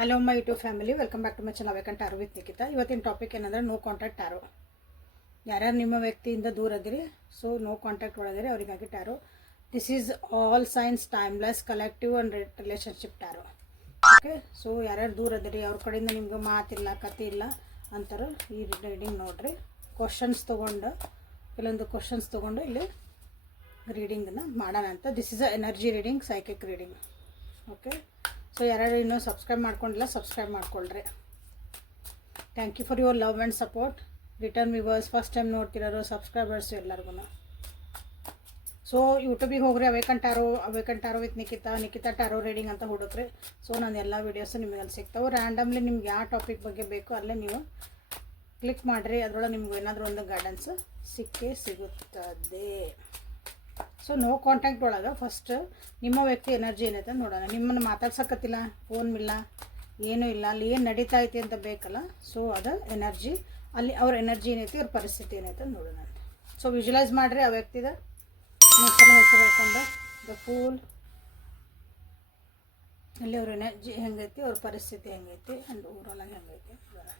Hello my YouTube family, welcome back to my channel awakened tarot with Nikhita. ಇವತ್ತಿನ topic ಏನಂದ್ರೆ no contact ಟಾರೋ. ಯಾರ್ಯಾರು ನಿಮ್ಮ ವ್ಯಕ್ತಿಯಿಂದ ದೂರ ಅದಿರಿ, ಸೊ ನೋ ಕಾಂಟ್ಯಾಕ್ಟ್ ಒಳಗಿರಿ, ಅವರಿಗಾಗಿ ಟಾರೋ. This is all science timeless collective and relationship ಟಾರೋ. Okay, so ಯಾರ್ಯಾರು ದೂರ ಅದಿರಿ, ಅವ್ರ ಕಡೆಯಿಂದ ನಿಮ್ಗೆ ಮಾತಿಲ್ಲ, ಕತೆ ಇಲ್ಲ ಅಂತಾರೆ, ಈ ರೀಡಿಂಗ್ ನೋಡಿರಿ. ಕ್ವಶನ್ಸ್ ತೊಗೊಂಡು, ಕೆಲವೊಂದು ಕ್ವಶನ್ಸ್ ತೊಗೊಂಡು ಇಲ್ಲಿ ರೀಡಿಂಗನ್ನು ಮಾಡೋಣ ಅಂತ. This is a energy reading, psychic reading. Okay, so ಯಾರ್ಯಾರು ಇನ್ನೂ ಸಬ್ಸ್ಕ್ರೈಬ್ ಮಾಡ್ಕೊಂಡಿಲ್ಲ, ಸಬ್ಸ್ಕ್ರೈಬ್ ಮಾಡ್ಕೊಳ್ರಿ. Thank you for your love and support. Return viewers, first time ನೋಡ್ತಿರೋರು, ಸಬ್ಸ್ಕ್ರೈಬರ್ಸು ಎಲ್ಲರಿಗೂ. ಸೊ ಯೂಟ್ಯೂಬಿಗೆ ಹೋಗ್ರಿ, awakened tarot with Nikhita tarot reading ಅಂತ ಹುಡುಕ್ರಿ. ಸೊ ನಾನು ಎಲ್ಲ ವೀಡಿಯೋಸು ನಿಮಗೆ ಅಲ್ಲಿ ಸಿಗ್ತಾವೆ. ರ್ಯಾಂಡಮ್ಲಿ ನಿಮ್ಗೆ ಯಾವ ಟಾಪಿಕ್ ಬಗ್ಗೆ ಬೇಕೋ ಅಲ್ಲೇ ನೀವು ಕ್ಲಿಕ್ ಮಾಡಿರಿ, ಅದರೊಳಗೆ ನಿಮ್ಗೆ ಏನಾದರೂ ಒಂದು ಗೈಡೆನ್ಸ್ ಸಿಕ್ಕೇ ಸಿಗುತ್ತದೆ. ಸೊ ನೋ ಕಾಂಟ್ಯಾಕ್ಟ್ ಒಳಗೆ ಫಸ್ಟ್ ನಿಮ್ಮ ವ್ಯಕ್ತಿ ಎನರ್ಜಿ ಏನೈತೆ ನೋಡೋಣ. ನಿಮ್ಮನ್ನು ಮಾತಾಡ್ಸಕತ್ತಿಲ್ಲ, ಫೋನ್ ಇಲ್ಲ, ಏನೂ ಇಲ್ಲ, ಅಲ್ಲಿ ಏನು ನಡೀತಾ ಐತಿ ಅಂತ ಬೇಕಲ್ಲ. ಸೊ ಅದು ಎನರ್ಜಿ, ಅಲ್ಲಿ ಅವ್ರ ಎನರ್ಜಿ ಏನೈತಿ, ಅವ್ರ ಪರಿಸ್ಥಿತಿ ಏನೈತೆ ನೋಡೋಣ ಅಂತ. ಸೊ ವಿಜುವಲೈಸ್ ಮಾಡಿರಿ ಆ ವ್ಯಕ್ತಿದ ಸಲ ಹೆಸರು ಹೇಳ್ಕೊಂಡು ದ ಫೂಲ್, ಅಲ್ಲಿ ಅವ್ರ ಎನರ್ಜಿ ಹೆಂಗೈತಿ, ಅವ್ರ ಪರಿಸ್ಥಿತಿ ಹೆಂಗೈತಿ, ಆ್ಯಂಡ್ ಓವರಾಲಾಗಿ ಹೆಂಗೈತಿ ನೋಡೋಣ.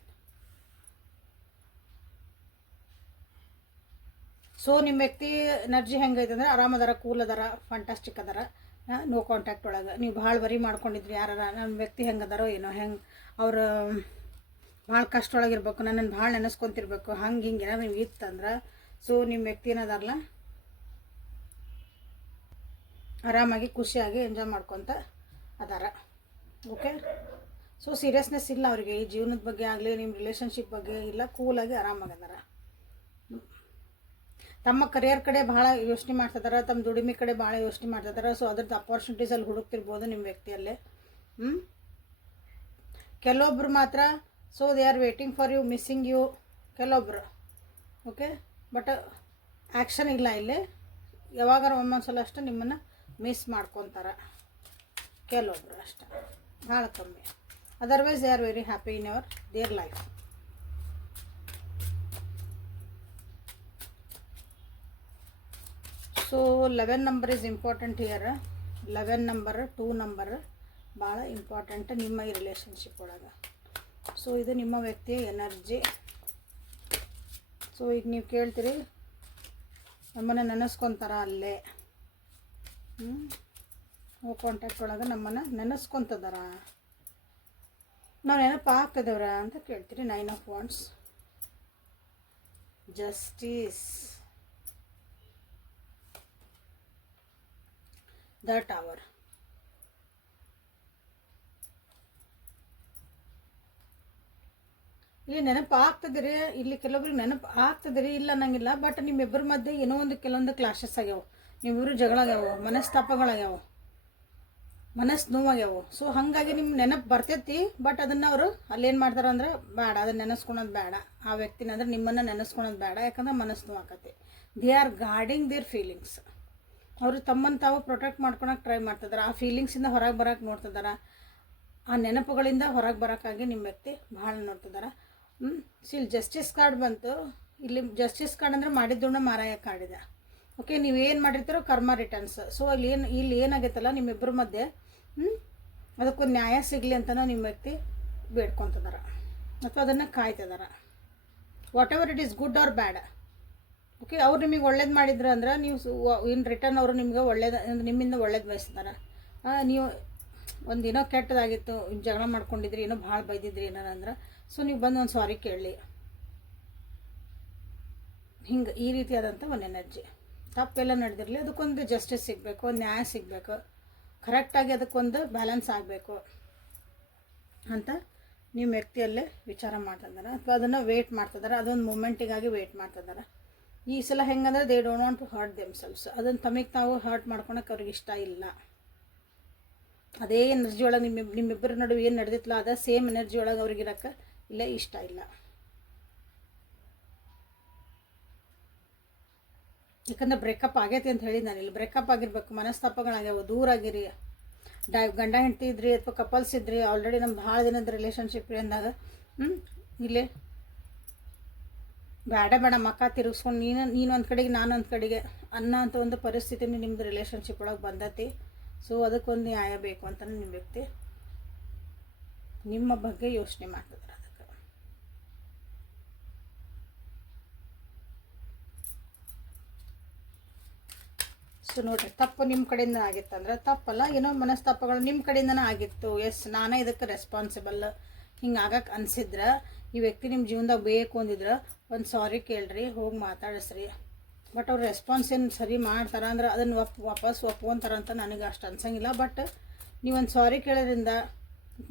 ಸೊ ನಿಮ್ಮ ವ್ಯಕ್ತಿ ಎನರ್ಜಿ ಹೆಂಗೈತೆ ಅಂದರೆ ಆರಾಮದಾರ, ಕೂಲ್ ಅದಾರ, ಫಂಟಾಸ್ಟಿಕ್ ಅದಾರ. ನೋ ಕಾಂಟ್ಯಾಕ್ಟ್ ಒಳಗೆ ನೀವು ಭಾಳ ವರಿ ಮಾಡ್ಕೊಂಡಿದ್ರಿ, ಯಾರು ನಮ್ಮ ವ್ಯಕ್ತಿ ಹೆಂಗದಾರೋ ಏನೋ, ಹೆಂಗೆ ಅವ್ರು ಭಾಳ ಕಷ್ಟ ಒಳಗಿರ್ಬೇಕು, ನನ್ನನ್ನು ಭಾಳ ನೆನೆಸ್ಕೊತಿರ್ಬೇಕು, ಹಂಗೆ ಹಿಂಗೆ ಏನಾದ್ರು ನೀವು ಇತ್ತಂದ್ರೆ, ಸೊ ನಿಮ್ಮ ವ್ಯಕ್ತಿ ಏನದಾರಲ್ಲ ಆರಾಮಾಗಿ ಖುಷಿಯಾಗಿ ಎಂಜಾಯ್ ಮಾಡ್ಕೊತ ಅದಾರ. ಓಕೆ, ಸೊ ಸೀರಿಯಸ್ನೆಸ್ ಇಲ್ಲ ಅವರಿಗೆ ಈ ಜೀವನದ ಬಗ್ಗೆ ಆಗಲಿ, ನಿಮ್ಮ ರಿಲೇಷನ್ಶಿಪ್ ಬಗ್ಗೆ ಇಲ್ಲ, ಕೂಲಾಗಿ ಆರಾಮಾಗದಾರ. ತಮ್ಮ ಕರಿಯರ್ ಕಡೆ ಭಾಳ ಯೋಚನೆ ಮಾಡ್ತಿದ್ದಾರೆ, ತಮ್ಮ ದುಡಿಮೆ ಕಡೆ ಭಾಳ ಯೋಚನೆ ಮಾಡ್ತಿದ್ದಾರೆ. ಸೊ ಅದ್ರದ್ದು ಅಪಾರ್ಚುನಿಟೀಸಲ್ಲಿ ಹುಡುಕ್ತಿರ್ಬೋದು ನಿಮ್ಮ ವ್ಯಕ್ತಿಯಲ್ಲೇ. ಕೆಲವೊಬ್ರು ಮಾತ್ರ so they are waiting for you, missing you ಕೆಲವೊಬ್ರು. ಓಕೆ, ಬಟ್ ಆ್ಯಕ್ಷನ್ ಇಲ್ಲ ಇಲ್ಲಿ. ಯಾವಾಗಾರ ಒಂದೊಂದ್ಸಲ ಅಷ್ಟೇ ನಿಮ್ಮನ್ನು ಮಿಸ್ ಮಾಡ್ಕೊತಾರೆ ಕೆಲವೊಬ್ರು ಅಷ್ಟೇ, ಭಾಳ ಕಮ್ಮಿ. Otherwise they are very happy in your their life. So 11 number is important here. 11 number, 2 number ಭಾಳ ಇಂಪಾರ್ಟೆಂಟ್ ನಿಮ್ಮ ಈ ರಿಲೇಷನ್ಶಿಪ್ ಒಳಗೆ. ಸೊ ಇದು ನಿಮ್ಮ ವ್ಯಕ್ತಿಯ ಎನರ್ಜಿ. ಸೊ ಈಗ ನೀವು ಕೇಳ್ತೀರಿ, ನಮ್ಮನ್ನು ನೆನೆಸ್ಕೊತಾರ ಅಲ್ಲೇ, ನೋ ಕಾಂಟ್ಯಾಕ್ಟ್ ಒಳಗೆ ನಮ್ಮನ್ನು ನೆನೆಸ್ಕೊತದಾರ, ನಾವು ನೆನಪು ಆಗ್ತದವ್ರ ಅಂತ ಕೇಳ್ತೀರಿ. 9 of wands, justice, the tower. ಇಲ್ಲಿ ನೆನಪು ಆಗ್ತದಿರಿ, ಇಲ್ಲಿ ಕೆಲವೊಬ್ರಿಗೆ ನೆನಪು ಆಗ್ತದಿರಿ, ಇಲ್ಲ ಅನ್ನಂಗಿಲ್ಲ. ಬಟ್ ನಿಮ್ಮಿಬ್ಬರ ಮಧ್ಯೆ ಏನೋ ಒಂದು ಕೆಲವೊಂದು ಕ್ಲಾಶಸ್ ಆಗ್ಯಾವ, ನಿಮ್ಮಿಬ್ಬರು ಜಗಳ ಆಗ್ಯಾವ, ಮನಸ್ತಾಪಗಳಾಗ್ಯಾವ, ಮನಸ್ಸು ನೋವಾಗ್ಯಾವ. ಸೊ ಹಾಗಾಗಿ ನಿಮ್ಮ ನೆನಪು ಬರ್ತೈತಿ, ಬಟ್ ಅದನ್ನು ಅವರು ಅಲ್ಲೇನು ಮಾಡ್ತಾರೆ ಅಂದ್ರೆ ಬೇಡ, ಅದನ್ನು ನೆನೆಸ್ಕೊಳೋದು ಬೇಡ, ಆ ವ್ಯಕ್ತಿನ ಅಂದ್ರೆ ನಿಮ್ಮನ್ನು ನೆನೆಸ್ಕೊಳೋದು ಬೇಡ, ಯಾಕಂದ್ರೆ ಮನಸ್ಸು ನೋವಾಕತಿ. They are guarding their feelings. ಅವರು ತಮ್ಮನ್ನು ತಾವು ಪ್ರೊಟೆಕ್ಟ್ ಮಾಡ್ಕೊಳಕ್ಕೆ ಟ್ರೈ ಮಾಡ್ತಿದ್ದಾರೆ, ಆ ಫೀಲಿಂಗ್ಸಿಂದ ಹೊರಗೆ ಬರೋಕ್ಕೆ ನೋಡ್ತಿದ್ದಾರೆ, ಆ ನೆನಪುಗಳಿಂದ ಹೊರಗೆ ಬರೋಕ್ಕಾಗಿ ನಿಮ್ಮ ವ್ಯಕ್ತಿ ಭಾಳ ನೋಡ್ತಿದ್ದಾರೆ. ಇಲ್ಲಿ ಜಸ್ಟಿಸ್ ಕಾರ್ಡ್ ಬಂತು. ಇಲ್ಲಿ ಜಸ್ಟಿಸ್ ಕಾರ್ಡ್ ಅಂದರೆ ಮಾಡಿದ್ದುಣ್ಣ ಮಾರಾಯ ಕಾರ್ಡ್ ಇದೆ. ಓಕೆ, ನೀವೇನು ಮಾಡಿರ್ತೀರೋ ಕರ್ಮ ರಿಟರ್ನ್ಸ್. ಸೊ ಇಲ್ಲಿ ಏನಾಗೈತಲ್ಲ ನಿಮ್ಮಿಬ್ಬರ ಮಧ್ಯೆ, ಅದಕ್ಕೊಂದು ನ್ಯಾಯ ಸಿಗಲಿ ಅಂತಲೂ ನಿಮ್ಮ ವ್ಯಕ್ತಿ ಬೇಡ್ಕೊತಿದ್ದಾರೆ ಅಥವಾ ಅದನ್ನು ಕಾಯ್ತಿದ್ದಾರೆ. Whatever it is good or bad. Okay, ಅವ್ರು ನಿಮಗೆ ಒಳ್ಳೇದು ಮಾಡಿದ್ರು ಅಂದ್ರೆ ನೀವು ಇನ್ ರಿಟರ್ನ್ ಅವರು ನಿಮ್ಗೆ ಒಳ್ಳೇದು, ನಿಮ್ಮಿಂದ ಒಳ್ಳೇದು ಬಯಸ್ತಾರೆ. ನೀವು ಒಂದೇನೋ ಕೆಟ್ಟದಾಗಿತ್ತು, ಜಗಳ ಮಾಡ್ಕೊಂಡಿದ್ರಿ, ಏನೋ ಭಾಳ ಬೈದಿದ್ರಿ ಏನಾರ ಅಂದ್ರೆ, ಸೊ ನೀವು ಬಂದು ಒಂದು ಸಾರಿ ಕೇಳಲಿ. ಹಿಂಗೆ ಈ ರೀತಿಯಾದಂಥ ಒಂದು ಎನರ್ಜಿ. ತಪ್ಪೆಲ್ಲ ನಡೆದಿರಲಿ, ಅದಕ್ಕೊಂದು ಜಸ್ಟಿಸ್ ಸಿಗಬೇಕು, ಒಂದು ನ್ಯಾಯ ಸಿಗಬೇಕು, ಕರೆಕ್ಟಾಗಿ ಅದಕ್ಕೊಂದು ಬ್ಯಾಲೆನ್ಸ್ ಆಗಬೇಕು ಅಂತ ನಿಮ್ಮ ವ್ಯಕ್ತಿಯಲ್ಲೇ ವಿಚಾರ ಮಾಡ್ತಿದ್ದಾರೆ, ಅಥವಾ ಅದನ್ನು ವೆಯ್ಟ್ ಮಾಡ್ತಿದ್ದಾರೆ, ಅದೊಂದು ಮೂಮೆಂಟಿಗಾಗಿ ವೆಯ್ಟ್ ಮಾಡ್ತಿದ್ದಾರೆ. ಈ ಸಲ ಹೆಂಗಂದ್ರೆ they don't want to hurt themselves. ಅದನ್ನು ತಮಗೆ ತಾವು ಹರ್ಟ್ ಮಾಡ್ಕೊಳಕ್ಕೆ ಅವ್ರಿಗೆ ಇಷ್ಟ ಇಲ್ಲ. ಅದೇ ಎನರ್ಜಿ ಒಳಗೆ ನಿಮ್ಮಿಬ್ಬರ ನಡುವೆ ಏನು ನಡೆದಿತ್ತಲ್ಲ ಅದೇ ಸೇಮ್ ಎನರ್ಜಿ ಒಳಗೆ ಅವ್ರಿಗೆ ಇರೋಕ್ಕೆ ಇಲ್ಲೇ ಇಷ್ಟ ಇಲ್ಲ. ಯಾಕಂದ್ರೆ ಬ್ರೇಕಪ್ ಆಗೈತಿ ಅಂತ ಹೇಳಿ ನಾನು ಇಲ್ಲಿ ಬ್ರೇಕಪ್ ಆಗಿರ್ಬೇಕು, ಮನಸ್ತಾಪಗಳಾಗ್ಯಾವ, ದೂರ ಆಗಿರಿ, ಗಂಡ ಹೆಂಡತಿ ಇದ್ರಿ ಅಥವಾ ಕಪಲ್ಸ್ ಇದ್ರಿ, ಆಲ್ರೆಡಿ ನಮ್ಮ ಭಾಳ ದಿನದ ರಿಲೇಷನ್ಶಿಪ್ ಅಂದಾಗ ಇಲ್ಲಿ ಬೇಡ ಮಕ್ಕ ತಿರುಗಿಸ್ಕೊಂಡು ನೀನು ಒಂದು ಕಡೆಗೆ ನಾನು ಒಂದು ಕಡೆಗೆ ಅನ್ನೋ ಅಂತ ಒಂದು ಪರಿಸ್ಥಿತಿ ನಿಮ್ಮದು ರಿಲೇಷನ್ಶಿಪ್ ಒಳಗೆ ಬಂದತಿ. ಸೊ ಅದಕ್ಕೊಂದು ನ್ಯಾಯ ಬೇಕು ಅಂತ ನಿಮ್ಮ ವ್ಯಕ್ತಿ ನಿಮ್ಮ ಬಗ್ಗೆ ಯೋಚನೆ ಮಾಡ್ತಿದ್ದಾರೆ ಅದಕ್ಕೆ. ಸೊ ನೋಡಿರಿ, ತಪ್ಪು ನಿಮ್ಮ ಕಡೆಯಿಂದ ಆಗಿತ್ತಂದ್ರೆ ತಪ್ಪಲ್ಲ, ಏನೋ ಮನಸ್ತಾಪಗಳು ನಿಮ್ಮ ಕಡೆಯಿಂದನೇ ಆಗಿತ್ತು. ಎಸ್, ನಾನೇ ಇದಕ್ಕೆ ರೆಸ್ಪಾನ್ಸಿಬಲ್ ಹಿಂಗೆ ಆಗಕ್ಕೆ ಅನಿಸಿದ್ರೆ, ಈ ವ್ಯಕ್ತಿ ನಿಮ್ಮ ಜೀವನದಾಗ ಬೇಕು ಅಂದಿದ್ರೆ ಒಂದು ಸಾರಿ ಕೇಳ್ರಿ, ಹೋಗಿ ಮಾತಾಡಿಸ್ರಿ. ಬಟ್ ಅವ್ರು ರೆಸ್ಪಾನ್ಸ್ ಏನು ಸರಿ ಮಾಡ್ತಾರೆ ಅಂದ್ರೆ ಅದನ್ನು ವಾಪಸ್ ಒಪ್ಕೊಂತಾರಂತ ನನಗೆ ಅಷ್ಟು ಅನ್ಸಂಗಿಲ್ಲ. ಬಟ್ ನೀವೊಂದು ಸಾರಿ ಕೇಳೋದ್ರಿಂದ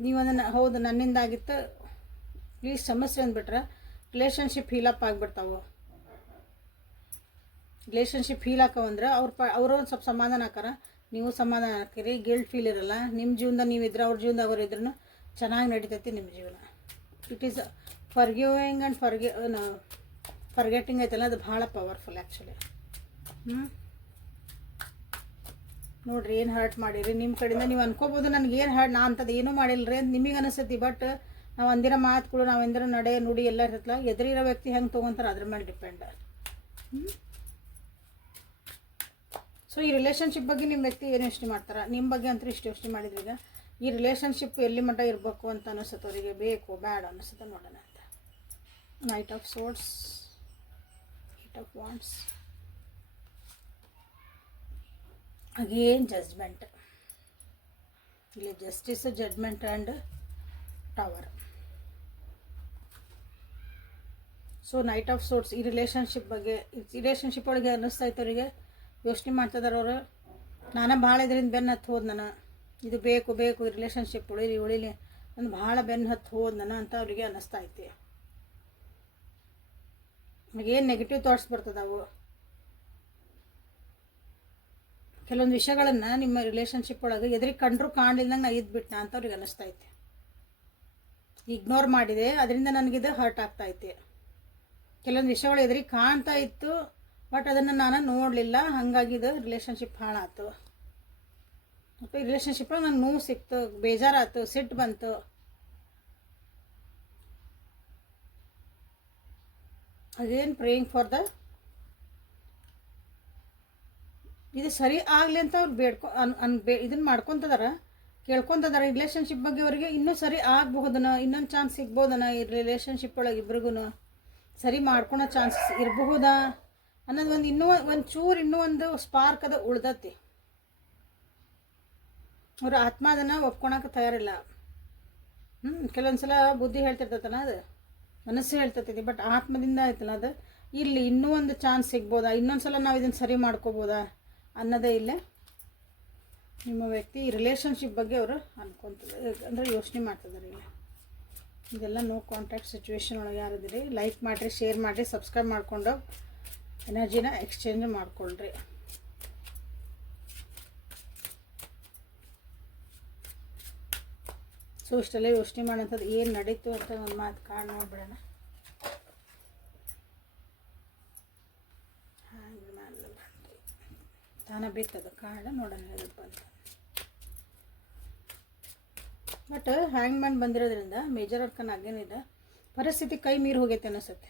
ನೀವು ಅದನ್ನು ಹೌದು ನನ್ನಿಂದ ಆಗಿತ್ತು ಪ್ಲೀಸ್ ಸಮಸ್ಯೆ ಅಂದ್ಬಿಟ್ರೆ ರಿಲೇಷನ್ಶಿಪ್ ಹೀಲಪ್ ಆಗಿಬಿಡ್ತಾವೆ. ರಿಲೇಷನ್ಶಿಪ್ ಹೀಲ್ ಹಾಕವಂದ್ರೆ ಅವರು ಒಂದು ಸ್ವಲ್ಪ ಸಮಾಧಾನ ಹಾಕಾರ, ನೀವು ಸಮಾಧಾನ ಹಾಕಿರಿ, ಗಿಲ್ಟ್ ಫೀಲ್ ಇರಲ್ಲ. ನಿಮ್ಮ ಜೀವನದಾಗ ನೀವಿದ್ರೆ ಅವ್ರ ಜೀವನದಾಗ ಅವ್ರು ಇದ್ರೂ ಚೆನ್ನಾಗಿ ನಡೀತೈತಿ ನಿಮ್ಮ ಜೀವನ. It is forgiving and forgetting ಐತಲ್ಲ, ಅದು ಭಾಳ ಪವರ್ಫುಲ್ ಆ್ಯಕ್ಚುಲಿ. ನೋಡಿರಿ, ಏನು ಹರ್ಟ್ ಮಾಡಿರಿ ನಿಮ್ಮ ಕಡೆಯಿಂದ. ನೀವು ಅನ್ಕೋಬೋದು ನನಗೆ ಏನು ಹರ್ಟ್, ನಾ ಅಂಥದ್ದು ಏನೂ ಮಾಡಿಲ್ಲರಿ ಅಂತ ನಿಮಗೆ ಅನಿಸ್ತೈತಿ. ಬಟ್ ನಾವು ಅಂದಿರೋ ಮಾತುಗಳು, ನಾವು ಅಂದಿರೋ ನಡೆ ನುಡಿ ಎಲ್ಲ ಇರ್ತಲ್ಲ, ಎದುರಿರೋ ವ್ಯಕ್ತಿ ಹೆಂಗೆ ತೊಗೊತಾರೆ ಅದ್ರ ಮೇಲೆ ಡಿಪೆಂಡ್. ಸೊ ಈ ರಿಲೇಷನ್ಶಿಪ್ ಬಗ್ಗೆ ನಿಮ್ಮ ವ್ಯಕ್ತಿ ಏನು ಯೋಚನೆ ಮಾಡ್ತಾರೆ, ನಿಮ್ಮ ಬಗ್ಗೆ ಅಂತೂ ಇಷ್ಟು ಯೋಚನೆ ಮಾಡಿದ್ರಿ. ಈಗ ಈ ರಿಲೇಷನ್ಶಿಪ್ ಎಲ್ಲಿ ಮಟ್ಟ ಇರಬೇಕು ಅಂತ ಅನಿಸುತ್ತೆ ಅವರಿಗೆ, ಬೇಕು ಬ್ಯಾಡ ಅನಿಸುತ್ತೆ ನೋಡೋಣ ಅಂತ. Knight of swords, eight of wands, again judgment. ಇಲ್ಲಿ justice, judgment and tower. So knight of swords ಈ ರಿಲೇಷನ್ಶಿಪ್ ಬಗ್ಗೆ, ರಿಲೇಷನ್ಶಿಪ್ ಒಳಗೆ ಅನ್ನಿಸ್ತಾ ಇತ್ತು ಅವರಿಗೆ, ಯೋಚನೆ ಮಾಡ್ತಿದ್ದಾರೆ ಅವರು. ನಾನೇ ಭಾಳ ಇದರಿಂದ ಬೆನ್ನು ಹತ್ತು ಹೋದ್ ನಾನು, ಇದು ಬೇಕು ಬೇಕು ಈ ರಿಲೇಷನ್ಶಿಪ್ ಉಳಿಲಿ ಒಂದು ಭಾಳ ಬೆನ್ನು ಹತ್ತು ಹೋದ್ ನಾನು ಅಂತ ಅವರಿಗೆ ಅನ್ನಿಸ್ತಾ ಐತಿ. ಏನು ನೆಗೆಟಿವ್ ಥಾಟ್ಸ್ ಬರ್ತದವು, ಕೆಲವೊಂದು ವಿಷಯಗಳನ್ನು ನಿಮ್ಮ ರಿಲೇಷನ್ಶಿಪ್ ಒಳಗೆ ಎದುರಿಗೆ ಕಂಡ್ರು ಕಾಣಲಿಲ್ಲಂಗೆ ನಾ ಇದ್ಬಿಟ್ನಾ ಅಂತ ಅವ್ರಿಗೆ ಅನ್ನಿಸ್ತಾ ಐತಿ. ಇಗ್ನೋರ್ ಮಾಡಿದೆ, ಅದರಿಂದ ನನಗಿದು ಹರ್ಟ್ ಆಗ್ತಾ ಐತಿ. ಕೆಲವೊಂದು ವಿಷಯಗಳು ಎದುರಿಗೆ ಕಾಣ್ತಾ ಇತ್ತು, ಬಟ್ ಅದನ್ನು ನಾನು ನೋಡಲಿಲ್ಲ, ಹಾಗಾಗಿ ಇದು ರಿಲೇಷನ್ಶಿಪ್ ಹಾಳಾಯ್ತು. ಮತ್ತು ಈ ರಿಲೇಷನ್ಶಿಪ್ನಾಗ ನಂಗೆ ನೋವು ಸಿಕ್ತು, ಬೇಜಾರಾಯ್ತು, ಸಿಟ್ಟು ಬಂತು. ಅಗೇನ್ ಪ್ರೇಯಿಂಗ್ ಫಾರ್ ದ ಇದು ಸರಿ ಆಗಲಿ ಅಂತ ಅವ್ರು ಇದನ್ನು ಮಾಡ್ಕೊತದಾರ, ಕೇಳ್ಕೊತದಾರ. ರಿಲೇಷನ್ಶಿಪ್ ಬಗ್ಗೆ ಅವರಿಗೆ ಇನ್ನೂ ಸರಿ ಆಗಬಹುದನ, ಇನ್ನೊಂದು ಚಾನ್ಸ್ ಸಿಗ್ಬೋದನ, ಈ ರಿಲೇಷನ್ಶಿಪ್ ಒಳಗೆ ಇಬ್ರಿಗೂ ಸರಿ ಮಾಡ್ಕೊಳೋ ಚಾನ್ಸಸ್ ಇರಬಹುದಾ ಅನ್ನೋದು ಒಂದು ಇನ್ನೂ ಒಂದು ಚೂರು ಇನ್ನೂ ಒಂದು ಸ್ಪಾರ್ಕ್ ಅದು ಉಳ್ದತಿ. ಅವ್ರ ಆತ್ಮ ಅದನ್ನು ಒಪ್ಕೊಳಕ್ಕೆ ತಯಾರಿಲ್ಲ. ಕೆಲವೊಂದು ಸಲ ಬುದ್ಧಿ ಹೇಳ್ತಿರ್ತೈತಲ್ಲ, ಅದು ಮನಸ್ಸು ಹೇಳ್ತೈತಿ, ಬಟ್ ಆತ್ಮದಿಂದ ಆಯ್ತಲ್ಲ ಅದು. ಇಲ್ಲಿ ಇನ್ನೂ ಒಂದು ಚಾನ್ಸ್ ಸಿಗ್ಬೋದಾ, ಇನ್ನೊಂದು ಸಲ ನಾವು ಇದನ್ನು ಸರಿ ಮಾಡ್ಕೋಬೋದಾ ಅನ್ನೋದೇ ಇಲ್ಲೇ ನಿಮ್ಮ ವ್ಯಕ್ತಿ ಈ ರಿಲೇಷನ್ಶಿಪ್ ಬಗ್ಗೆ ಅವರು ಅನ್ಕೊತಿದ್ದಾರೆ, ಅಂದರೆ ಯೋಚನೆ ಮಾಡ್ತಿದ್ದಾರೆ. ಇಲ್ಲ ಇದೆಲ್ಲ ನೋ ಕಾಂಟ್ಯಾಕ್ಟ್ ಸಿಚುವೇಶನ್ ಒಳಗೆ ಯಾರಿದ್ದೀರಿ, ಲೈಕ್ ಮಾಡಿರಿ, ಶೇರ್ ಮಾಡಿರಿ, ಸಬ್ಸ್ಕ್ರೈಬ್ ಮಾಡಿಕೊಂಡು ಎನರ್ಜಿನ ಎಕ್ಸ್ಚೇಂಜ್ ಮಾಡಿಕೊಳ್ಳ್ರಿ. ಸೊ ಇಷ್ಟೆಲ್ಲ ಯೋಚನೆ ಮಾಡೋಂಥದ್ದು ಏನು ನಡೀತು ಅಂತ ಒಂದು ಮಾತು ಕಾಣ್ ನೋಡ್ಬಿಡೋಣ. ತಾನ ಬಿತ್ತದ ಕಾರ್ಡ್ ನೋಡೋಣ ಹೇಳಪ್ಪ ಅಂತ. ಬಟ್ ಹ್ಯಾಂಗ್ ಮ್ಯಾನ್ ಬಂದಿರೋದ್ರಿಂದ ಮೇಜರ್ ಅರ್ಕನ್ ಆಗೇನಿದೆ, ಪರಿಸ್ಥಿತಿ ಕೈ ಮೀರಿ ಹೋಗೈತೆ ಅನಿಸುತ್ತೆ.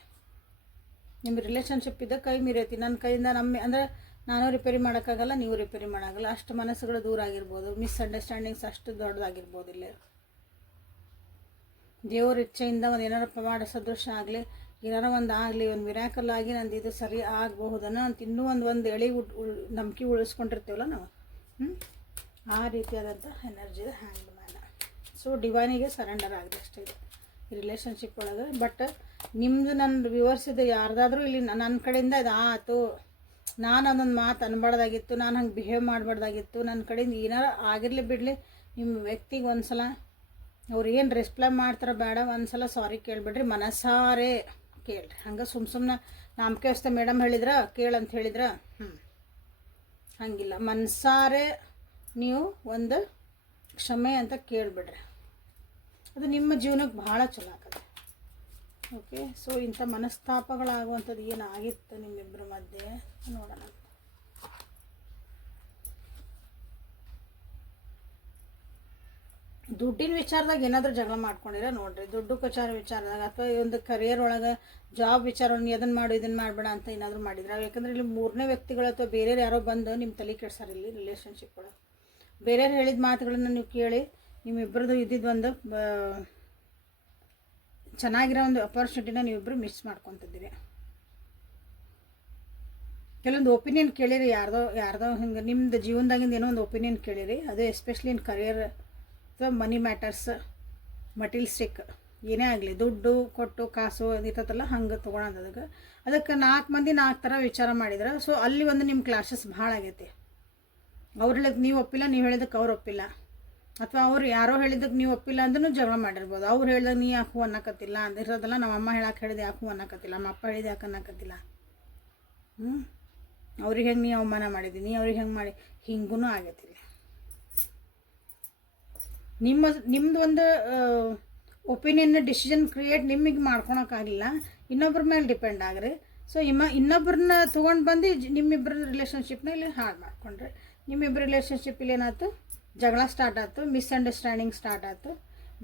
ನಿಮ್ಮ ರಿಲೇಷನ್ಶಿಪ್ ಇದ್ದ ಕೈ ಮೀರೈತಿ, ನನ್ನ ಕೈಯಿಂದ ಅಂದರೆ ನಾನು ರಿಪೇರಿ ಮಾಡೋಕ್ಕಾಗಲ್ಲ, ನೀವು ರಿಪೇರಿ ಮಾಡೋಕ್ಕಲ್ಲ, ಅಷ್ಟು ಮನಸ್ಸುಗಳು ದೂರ ಆಗಿರ್ಬೋದು, ಮಿಸ್ಅಂಡರ್ಸ್ಟ್ಯಾಂಡಿಂಗ್ಸ್ ಅಷ್ಟು ದೊಡ್ಡದಾಗಿರ್ಬೋದು. ಇಲ್ಲೇ ದೇವ್ರ ಇಚ್ಛೆಯಿಂದ ಒಂದು ಏನಾರ ಪವಾಡ ಸದೃಶ ಆಗಲಿ, ಏನಾರ ಒಂದು ಆಗಲಿ, ಒಂದು ಮಿರಾಕಲ್ ಆಗಿ ನಂದು ಇದು ಸರಿ ಆಗಬಹುದನ್ನ ಅಂತ ಇನ್ನೂ ಒಂದು ಎಳೆ ನಂಬಿಕೆ ಉಳಿಸ್ಕೊಂಡಿರ್ತೀವಲ್ಲ ನಾವು. ಆ ರೀತಿಯಾದಂಥ ಎನರ್ಜಿ ಹ್ಯಾಂಗ್ ಮ್ಯಾನ್. ಸೊ ಡಿವೈನಿಗೆ ಸರೆಂಡರ್ ಆಗಿದೆ ಅಷ್ಟೇ ಇದು ಈ ರಿಲೇಷನ್ಶಿಪ್ ಒಳಗೆ. ಬಟ್ ನಿಮ್ಮದು ನನ್ನ ವಿವರಿಸಿದ ಯಾರ್ದಾದ್ರೂ ಇಲ್ಲಿ ನನ್ನ ಕಡೆಯಿಂದ ಇದು ಆಯ್ತು, ನಾನು ಅದೊಂದು ಮಾತು ಅನ್ಬಾರ್ದಾಗಿತ್ತು, ನಾನು ಹಂಗೆ ಬಿಹೇವ್ ಮಾಡಬಾರ್ದಾಗಿತ್ತು, ನನ್ನ ಕಡೆಯಿಂದ ಏನಾರು ಆಗಿರಲಿ ಬಿಡಲಿ, ನಿಮ್ಮ ವ್ಯಕ್ತಿಗೆ ಒಂದು ಸಲ ಅವ್ರು ಏನು ರೆಸ್ಪ್ಲೈ ಮಾಡ್ತಾರೋ ಬೇಡ, ಒಂದು ಸಲ ಸಾರಿ ಕೇಳಿಬಿಡ್ರಿ, ಮನಸಾರೆ ಕೇಳ್ರಿ. ಹಂಗೆ ಸುಮ್ಮನೆ ನಂಬಿಕೆ ಅಷ್ಟೇ ಮೇಡಮ್ ಹೇಳಿದ್ರ ಕೇಳಂತ ಹೇಳಿದ್ರ ಹಂಗಿಲ್ಲ, ಮನಸಾರೆ ನೀವು ಒಂದು ಕ್ಷಮೆ ಅಂತ ಕೇಳಿಬಿಡ್ರಿ, ಅದು ನಿಮ್ಮ ಜೀವನಕ್ಕೆ ಭಾಳ ಚಲೋ ಆಗತ್ತೆ. ಓಕೆ, ಸೊ ಇಂಥ ಮನಸ್ತಾಪಗಳಾಗುವಂಥದ್ದು ಏನಾಗಿತ್ತು ನಿಮ್ಮಿಬ್ಬರ ಮಧ್ಯೆ ನೋಡೋಣ. ದುಡ್ಡಿನ ವಿಚಾರದಾಗ ಏನಾದರೂ ಜಗಳ ಮಾಡ್ಕೊಂಡಿರ ನೋಡ್ರಿ, ದುಡ್ಡು ವಿಚಾರದಾಗ ಅಥವಾ ಒಂದು ಕರಿಯರ್ ಒಳಗೆ ಜಾಬ್ ವಿಚಾರ ಅದನ್ನು ಮಾಡು ಇದನ್ನು ಮಾಡಬೇಡ ಅಂತ ಏನಾದರೂ ಮಾಡಿದ್ರೆ. ಯಾಕಂದರೆ ಇಲ್ಲಿ ಮೂರನೇ ವ್ಯಕ್ತಿಗಳು ಅಥವಾ ಬೇರೆಯವ್ರು ಯಾರೋ ಬಂದು ನಿಮ್ಮ ತಲೆ ಕೆಡ್ಸಾರ ಇಲ್ಲಿ ರಿಲೇಷನ್ಶಿಪ್ ಒಳಗೆ. ಬೇರೆಯವ್ರು ಹೇಳಿದ ಮಾತುಗಳನ್ನು ನೀವು ಕೇಳಿ ನಿಮ್ಮಿಬ್ಬರದು ಇದ್ದಿದ್ದು ಒಂದು ಚೆನ್ನಾಗಿರೋ ಒಂದು ಅಪರ್ಚುನಿಟಿನ ನೀವಿಬ್ಬರು ಮಿಸ್ ಮಾಡ್ಕೊತಿದ್ದೀರಿ. ಕೆಲವೊಂದು ಒಪಿನಿಯನ್ ಕೇಳಿರಿ, ಯಾರ್ದೋ ಹಿಂಗೆ ನಿಮ್ಮದು ಜೀವನದಾಗಿಂದ ಏನೋ ಒಂದು ಒಪಿನಿಯನ್ ಕೇಳಿರಿ. ಅದು ಎಸ್ಪೆಷಲಿ ಇನ್ ಕರಿಯರ್ ಅಥವಾ ಮನಿ ಮ್ಯಾಟರ್ಸ್, ಮಟೀರಿಯಲ್ಸ್ಟಿಕ್ ಏನೇ ಆಗಲಿ, ದುಡ್ಡು ಕೊಟ್ಟು ಕಾಸು ಇರ್ತಲ್ಲ ಹಂಗೆ ತೊಗೊಳೋದು. ಅದಕ್ಕೆ 4 ಮಂದಿ 4 ಥರ ವಿಚಾರ ಮಾಡಿದ್ರೆ ಸೊ ಅಲ್ಲಿ ಒಂದು ನಿಮ್ಮ ಕ್ಲಾಶಸ್ ಭಾಳ ಆಗೈತಿ. ಅವ್ರು ಹೇಳಿದಕ್ಕೆ ನೀವು ಒಪ್ಪಿಲ್ಲ, ನೀವು ಹೇಳಿದಕ್ಕೆ ಅವ್ರು ಒಪ್ಪಿಲ್ಲ, ಅಥವಾ ಅವ್ರು ಯಾರೋ ಹೇಳಿದ್ದಕ್ಕೆ ನೀವು ಒಪ್ಪಿಲ್ಲ ಅಂದ್ರೂ ಜಗಳ ಮಾಡಿರ್ಬೋದು. ಅವ್ರು ಹೇಳಿದಾಗ ನೀ ಯಾಕೆ ಹೂ ಅನ್ನಕತ್ತಿಲ್ಲ ಅಂದಿರೋದಲ್ಲ, ನಮ್ಮ ಅಮ್ಮ ಹೇಳಕ್ಕೆ ಹೇಳಿದೆ ಯಾಕೆ ಹೂ ಅನ್ನಕತ್ತಿಲ್ಲ, ನಮ್ಮ ಅಪ್ಪ ಹೇಳಿದೆ ಯಾಕೆ ಅನ್ನಕತ್ತಿಲ್ಲ, ಅವ್ರಿಗೆ ಹೆಂಗೆ ನೀ ಅವಮಾನ ಮಾಡಿದ್ದೀನಿ, ಅವ್ರಿಗೆ ಹೆಂಗೆ ಮಾಡಿ, ಹಿಂಗೂ ಆಗೈತಿ. ನಿಮ್ಮದು ಒಂದು ಒಪಿನಿಯನ್ ಡಿಸಿಷನ್ ಕ್ರಿಯೇಟ್ ನಿಮಗೆ ಮಾಡ್ಕೊಳಕ್ಕಾಗಿಲ್ಲ, ಇನ್ನೊಬ್ಬರ ಮೇಲೆ ಡಿಪೆಂಡ್ ಆಗ್ರಿ. ಸೊ ಇನ್ನೊಬ್ಬರನ್ನ ತೊಗೊಂಡು ಬಂದು ನಿಮ್ಮಿಬ್ಬರ ರಿಲೇಷನ್ಶಿಪ್ನ ಇಲ್ಲಿ ಹಾಳು ಮಾಡ್ಕೊಂಡ್ರಿ. ನಿಮ್ಮಿಬ್ಬರ ರಿಲೇಷನ್ಶಿಪ್ ಇಲ್ಲಿ ಏನಾಯ್ತು, ಜಗಳ ಸ್ಟಾರ್ಟ್ ಆಯ್ತು, ಮಿಸ್ಅಂಡರ್ಸ್ಟ್ಯಾಂಡಿಂಗ್ ಸ್ಟಾರ್ಟ್ ಆಯ್ತು,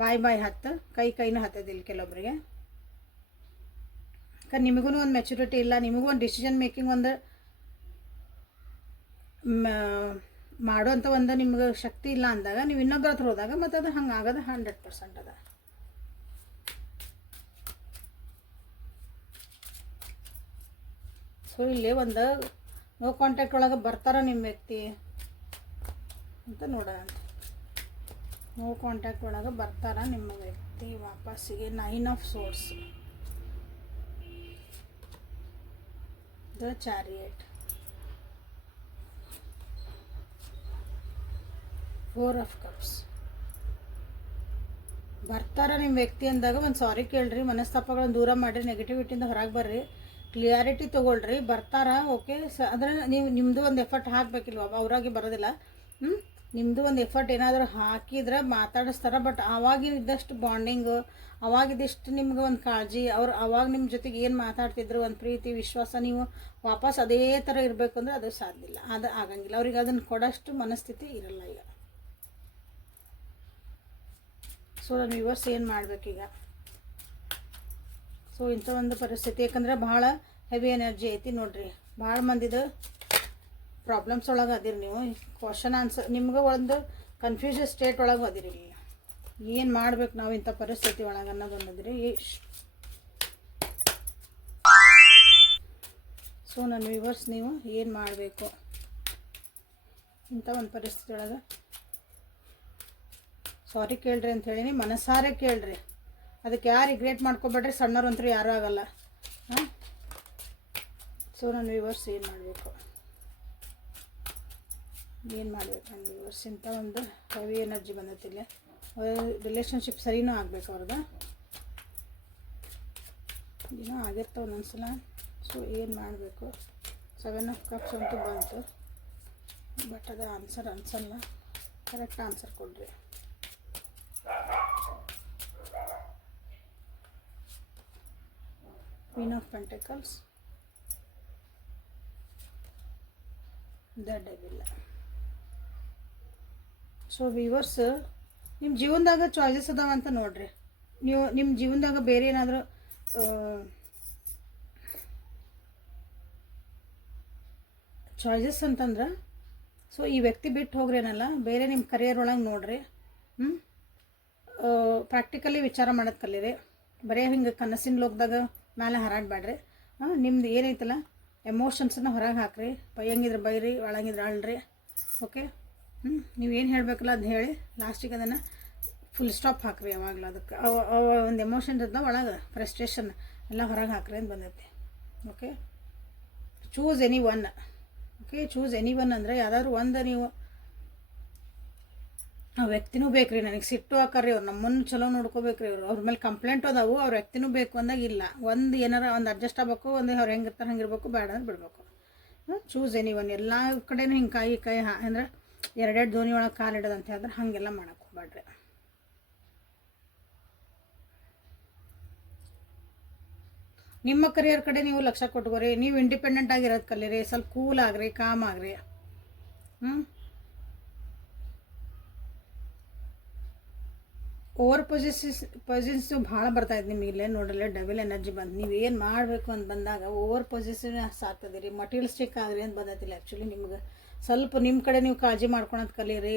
ಬಾಯಿ ಹತ್ತು, ಕೈನೂ ಹತ್ತದಿಲ್ಲ ಕೆಲವೊಬ್ಬರಿಗೆ. ಯಾಕಂದ್ರೆ ನಿಮಗೂ ಒಂದು ಮೆಚುರಿಟಿ ಇಲ್ಲ, ನಿಮಗೂ ಒಂದು ಡಿಸಿಷನ್ ಮೇಕಿಂಗ್ ಒಂದು ಮಾಡುವಂಥ ಒಂದು ನಿಮ್ಗೆ ಶಕ್ತಿ ಇಲ್ಲ ಅಂದಾಗ ನೀವು ಇನ್ನೊಬ್ಬರ ಹತ್ರ ಹೋದಾಗ ಮತ್ತು ಅದು ಹಂಗೆ ಆಗೋದು 100% ಅದ. ಸೊ ಇಲ್ಲಿ ಒಂದು ನೋ ಕಾಂಟ್ಯಾಕ್ಟ್ ಒಳಗೆ ಬರ್ತಾರ ನಿಮ್ಮ ವ್ಯಕ್ತಿ ಅಂತ ನೋಡೋಣ. ನೋ ಕಾಂಟ್ಯಾಕ್ಟ್ ಒಳಗೆ ಬರ್ತಾರ ನಿಮ್ಮ ವ್ಯಕ್ತಿ ವಾಪಸ್ಸಿಗೆ. 9 of swords, the chariot, 4 of cups. ಬರ್ತಾರ ನಿಮ್ಮ ವ್ಯಕ್ತಿ ಅಂದಾಗ ಒಂದು ಸಾರಿ ಕೇಳ್ರಿ, ಮನಸ್ತಾಪಗಳನ್ನು ದೂರ ಮಾಡಿರಿ, ನೆಗೆಟಿವಿಟಿಯಿಂದ ಹೊರಗೆ ಬರ್ರಿ, ಕ್ಲಿಯಾರಿಟಿ ತೊಗೊಳ್ರಿ. ಬರ್ತಾರ ಓಕೆ ಅಂದರೆ ನೀವು ನಿಮ್ಮದು ಒಂದು ಎಫರ್ಟ್ ಹಾಕಬೇಕಿಲ್ವ, ಅವರಾಗಿ ಬರೋದಿಲ್ಲ. ನಿಮ್ಮದು ಒಂದು ಎಫರ್ಟ್ ಏನಾದರೂ ಹಾಕಿದ್ರೆ ಮಾತಾಡಿಸ್ತಾರೆ. ಬಟ್ ಆವಾಗಿದ್ದಷ್ಟು ಬಾಂಡಿಂಗು, ಅವಾಗಿದ್ದಷ್ಟು ನಿಮ್ಗೆ ಒಂದು ಕಾಳಜಿ, ಅವ್ರು ಅವಾಗ ನಿಮ್ಮ ಜೊತೆಗೆ ಏನು ಮಾತಾಡ್ತಿದ್ರು, ಒಂದು ಪ್ರೀತಿ ವಿಶ್ವಾಸ, ನೀವು ವಾಪಸ್ ಅದೇ ಥರ ಇರಬೇಕು ಅಂದರೆ ಅದು ಸಾಧ್ಯ ಇಲ್ಲ, ಅದು ಆಗಂಗಿಲ್ಲ. ಅವ್ರಿಗೆ ಅದನ್ನು ಕೊಡೋಷ್ಟು ಮನಸ್ಥಿತಿ ಇರಲ್ಲ ಈಗ. ಸೊ ನಾನು ವ್ಯೂವರ್ಸ್ ಏನು ಮಾಡಬೇಕೀಗ? ಸೊ ಇಂಥ ಒಂದು ಪರಿಸ್ಥಿತಿ, ಯಾಕಂದ್ರೆ ಭಾಳ ಹೆವಿ ಎನರ್ಜಿ ಐತಿ ನೋಡ್ರಿ. ಭಾಳ ಮಂದಿದು ಪ್ರಾಬ್ಲಮ್ಸ್ ಒಳಗೆ ಅದಿರಿ ನೀವು. ಕ್ವಶನ್ ಆನ್ಸರ್ ನಿಮ್ಗೆ ಒಂದು ಕನ್ಫ್ಯೂಷನ್ ಸ್ಟೇಟ್ ಒಳಗೆ ಅದಿರಿ. ಏನು ಮಾಡ್ಬೇಕು ನಾವು ಇಂಥ ಪರಿಸ್ಥಿತಿ ಒಳಗೆ ಅನ್ನೋದು ಬಂದಿದ್ರಿ. ಸೊ ನನ್ನ ವ್ಯೂವರ್ಸ್ ನೀವು ಏನು ಮಾಡಬೇಕು ಇಂಥ ಒಂದು ಪರಿಸ್ಥಿತಿ ಒಳಗೆ? ಸಾರಿ ಕೇಳ್ರಿ ಅಂತ ಹೇಳೀನಿ, ಮನಸಾರೆ ಕೇಳ್ರಿ. ಅದಕ್ಕೆ ಯಾರು ರಿಗ್ರೆಟ್ ಮಾಡ್ಕೊಬೇಡ್ರಿ, ಸಣ್ಣವ್ರಂತೂ ಯಾರೂ ಆಗಲ್ಲ. ಸೊ ನನ್ನ ವ್ಯೂವರ್ಸ್ ಏನು ಮಾಡಬೇಕು ನನ್ನ ವ್ಯೂವರ್ಸ್? ಇಂಥ ಒಂದು ಹೆವಿ ಎನರ್ಜಿ ಬಂದೈತಿಲ್ಲ, ರಿಲೇಷನ್ಶಿಪ್ ಸರಿನೂ ಆಗಬೇಕು ಅವ್ರಿಗೆ, ಏನೋ ಆಗಿರ್ತಾವೆ ಒಂದೊಂದ್ಸಲ. ಸೊ ಏನು ಮಾಡಬೇಕು? 7 ಆಫ್ ಕಪ್ಸ್ ಅಂತೂ ಬಂತು, ಬಟ್ ಅದು ಆನ್ಸರ್ ಅನ್ಸಲ್ಲ. ಕರೆಕ್ಟ್ ಆನ್ಸರ್ ಕೊಡ್ರಿ. Queen of Pentacles, the Devil. So viewers, ನಿಮ್ಮ ಜೀವನದಾಗ ಚಾಯ್ಸಸ್ ಅದಾವ ಅಂತ ನೋಡ್ರಿ. ನೀವು ನಿಮ್ಮ ಜೀವನದಾಗ ಬೇರೆ ಏನಾದರೂ ಚಾಯ್ಸಸ್ ಅಂತಂದ್ರೆ, ಸೊ ಈ ವ್ಯಕ್ತಿ ಬಿಟ್ಟು ಹೋಗ್ರೇನಲ್ಲ, ಬೇರೆ ನಿಮ್ಮ ಕರಿಯರ್ ಒಳಗೆ ನೋಡ್ರಿ. ಪ್ರಾಕ್ಟಿಕಲಿ ವಿಚಾರ ಮಾಡೋದು ಕಲೀರಿ. ಬರೀ ಹಿಂಗೆ ಕನಸಿನ ಲೋಕದಾಗ ಮೇಲೆ ಹಾರಾಡಬೇಡ್ರಿ. ನಿಮ್ದು ಏನೈತಲ್ಲ ಎಮೋಷನ್ಸನ್ನ ಹೊರಗೆ ಹಾಕ್ರಿ. ಬೈಯಂಗಿದ್ರೆ ಬೈರಿ, ಒಳಗಿದ್ರೆ ಅಳ್ರಿ. ಓಕೆ, ನೀವೇನು ಹೇಳಬೇಕಲ್ಲ ಅದನ್ನ ಹೇಳಿ ಲಾಸ್ಟಿಗೆ ಅದನ್ನು ಫುಲ್ ಸ್ಟಾಪ್ ಹಾಕ್ರಿ. ಯಾವಾಗಲೂ ಅದಕ್ಕೆ ಒಂದು ಎಮೋಷನ್ ಇರ್ತದೆ ಒಳಗೆ, ಫ್ರಸ್ಟ್ರೇಷನ್ ಎಲ್ಲ ಹೊರಗೆ ಹಾಕ್ರಿ ಅಂತ ಬಂದೈತಿ. Okay, choose any one. Okay, choose any one ಅಂದರೆ ಯಾವ್ದಾದ್ರು ಒಂದು ನೀವು ಆ ವ್ಯಕ್ತಿನೂ ಬೇಕು ರೀ. ನನಗೆ ಸಿಟ್ಟು ಹಾಕರಿ, ಅವ್ರು ನಮ್ಮನ್ನು ಚಲೋ ನೋಡ್ಕೋಬೇಕ್ರಿ, ಅವ್ರ ಮೇಲೆ ಕಂಪ್ಲೇಂಟ್ ಅದಾವು, ಅವ್ರ ವ್ಯಕ್ತಿನೂ ಬೇಕು ಅಂದಾಗ ಇಲ್ಲ. ಒಂದು ಏನಾರ ಒಂದು ಅಡ್ಜಸ್ಟ್ ಆಗಬೇಕು, ಒಂದು ಅವ್ರು ಹೆಂಗಿರ್ತಾರೆ ಹಂಗಿರ್ಬೇಕು, ಬೇಡ ಅಂದ್ರೆ ಬಿಡಬೇಕು. Choose any one. ಎಲ್ಲ ಕಡೆನೂ ಹಿಂಗೆ ಕೈ ಅಂದ್ರೆ 2 ದೋಣಿ ಒಳಗೆ ಕಾಲಿಡೋದು ಅಂತ ಹೇಳಿದ್ರೆ ಹಾಗೆಲ್ಲ ಮಾಡಕ್ಕೆ ಹೋಗ್ಬೇಡ್ರಿ. ನಿಮ್ಮ ಕರಿಯರ್ ಕಡೆ ನೀವು ಲಕ್ಷ್ಯ ಕೊಟ್ಕೋರಿ. ನೀವು ಇಂಡಿಪೆಂಡೆಂಟ್ ಆಗಿರೋದು ಕಲೀರಿ. ಸ್ವಲ್ಪ ಕೂಲ್ ಆಗ್ರಿ, ಕಾಮ್ ಆಗ್ರಿ. ಓವರ್ ಪೊಸಿಷನ್ಸು ಭಾಳ ಬರ್ತಾಯಿದ್ದು ನಿಮಗೆ. ಇಲ್ಲೇ ನೋಡಲ್ಲ ಡಬಲ್ ಎನರ್ಜಿ ಬಂದು ನೀವೇನು ಮಾಡಬೇಕು ಅಂತ ಬಂದಾಗ ಓವರ್ ಪೊಸಿಷನ್ ಸಾಕ್ತದೆ ರೀ. ಮಟೀರಿಯಲ್ಸ್ಟಿಕ್ ಆಗ್ರಿ ಅಂತ ಬಂದೈತಿಲ್ಲ. ಆ್ಯಕ್ಚುಲಿ ನಿಮ್ಗೆ ಸ್ವಲ್ಪ ನಿಮ್ಮ ಕಡೆ ನೀವು ಕಾಳಜಿ ಮಾಡ್ಕೊಳೋದು ಕಲೀರಿ.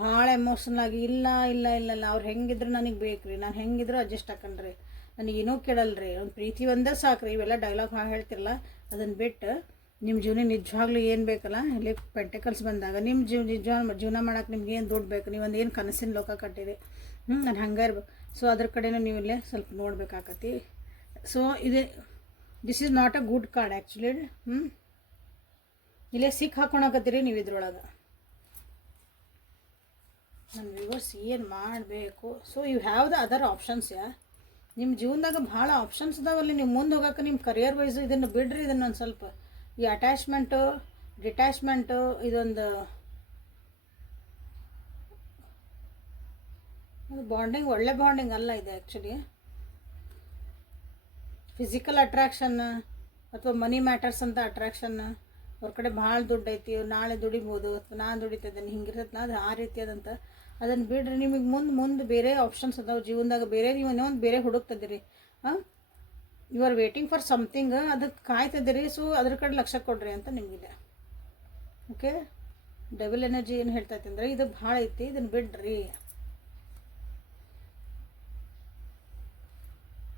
ಭಾಳ ಎಮೋಷ್ನಲ್ ಆಗಿ ಇಲ್ಲ ಇಲ್ಲ ಇಲ್ಲ ಇಲ್ಲ ಅವ್ರು ಹೆಂಗಿದ್ರು ನನಗೆ ಬೇಕು ರೀ, ನಾನು ಹೆಂಗಿದ್ರು ಅಡ್ಜಸ್ಟ್ ಹಾಕೊಂಡ್ರಿ, ನನಗೇನೂ ಕೇಳಲ್ರಿ, ಒಂದು ಪ್ರೀತಿ ಒಂದೇ ಸಾಕ್ರಿ. ಇವೆಲ್ಲ ಡೈಲಾಗ್ ಹೇಳ್ತಿರಲ್ಲ ಅದನ್ನು ಬಿಟ್ಟು ನಿಮ್ಮ ಜೀವನ ನಿಜವಾಗ್ಲೂ ಏನು ಬೇಕಲ್ಲ, ಇಲ್ಲಿ ಪೆಂಟೆಕಲ್ಸ್ ಬಂದಾಗ ನಿಮ್ಮ ಜೀವನ ಮಾಡೋಕೆ ನಿಮ್ಗೆ ಏನು ದುಡ್ಡು ಬೇಕು, ನೀವು ಒಂದು ಏನು ಕನಸಿನ ಲೋಕ ಕಟ್ಟಿರಿ. ನಾನು ಹಂಗೆ ಇರ್ಬೇಕು. ಸೊ ಅದ್ರ ಕಡೆನೂ ನೀವು ಇಲ್ಲೇ ಸ್ವಲ್ಪ ನೋಡ್ಬೇಕಾಕತಿ. So this is not a good card actually. ಇಲ್ಲೇ ಸಿಕ್ ಹಾಕೊಳಕತ್ತೀರಿ ನೀವು ಇದ್ರೊಳಗೆ. ನನ್ನ ವ್ಯೂವರ್ಸ್ ಏನು ಮಾಡಬೇಕು? So you have the other options. ನಿಮ್ಮ ಜೀವನದಾಗ ಭಾಳ ಆಪ್ಷನ್ಸ್ ಇದಾವಲ್ಲಿ. ನೀವು ಮುಂದೆ ಹೋಗೋಕೆ ನಿಮ್ಮ ಕರಿಯರ್ ವೈಸ್ ಇದನ್ನು ಬಿಡ್ರಿ. ಇದನ್ನು ಒಂದು ಸ್ವಲ್ಪ ಈ ಅಟ್ಯಾಚ್ಮೆಂಟು ಡಿಟ್ಯಾಚ್ಮೆಂಟು ಇದೊಂದು ಬಾಂಡಿಂಗ್ ಒಳ್ಳೆ ಬಾಂಡಿಂಗ್ ಅಲ್ಲ ಇದು ಆ್ಯಕ್ಚುಲಿ. ಫಿಸಿಕಲ್ ಅಟ್ರಾಕ್ಷನ್ ಅಥವಾ ಮನಿ ಮ್ಯಾಟರ್ಸ್ ಅಂತ ಅಟ್ರಾಕ್ಷನ್. ಅವ್ರ ಕಡೆ ಭಾಳ ದುಡ್ಡು ಐತಿ, ನಾಳೆ ದುಡಿಬೋದು, ಅಥವಾ ನಾನು ದುಡಿತಿದ್ದೇನೆ, ಹಿಂಗಿರ್ತದೆ ಅದು ಆ ರೀತಿಯಾದಂಥ ಅದನ್ನು ಬಿಡ್ರಿ. ನಿಮಗೆ ಮುಂದೆ ಬೇರೆ ಆಪ್ಷನ್ಸ್ ಅದಾವೆ ಜೀವನದಾಗ. ಬೇರೆ ನೀವು ಇನ್ನೊಂದು ಬೇರೆ ಹುಡುಕ್ತದಿರಿ. You are waiting for something, ಅದಕ್ಕೆ ಕಾಯ್ತಿದ್ದೀರಿ. ಸೊ ಅದ್ರ ಕಡೆ ಲಕ್ಷ್ಯ ಕೊಡ್ರಿ ಅಂತ ನಿಮಗಿದೆ. ಓಕೆ, ಡೆವಿಲ್ ಎನರ್ಜಿ ಏನು ಹೇಳ್ತೈತೆ ಅಂದರೆ ಇದು ಭಾಳ ಐತಿ, ಇದನ್ನು ಬಿಡ್ರಿ.